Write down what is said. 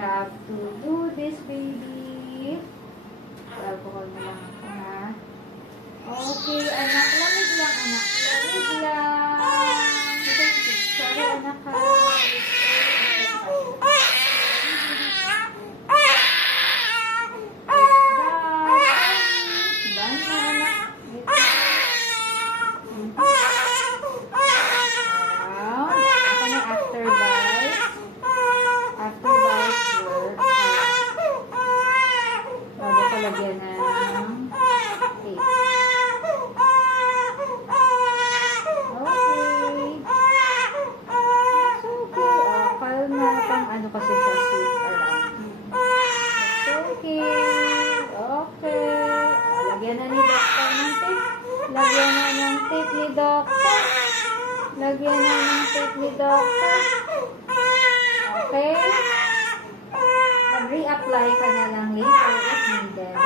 have to do this, baby. Alcohol na lang ako, ha? Okay, anak. Lamig lang, anak. Lamig lang. Sorry, anak, ha? Lagyan ng tape. Okay. It's okay. File na pang ano kasi sa suit around. It's okay. Okay. Lagyan na ni Doctor ng tape. Lagyan na ng tape ni Doctor. Lagyan na ng tape ni Doctor. Okay. Mag-reapply ka na lang later if needed.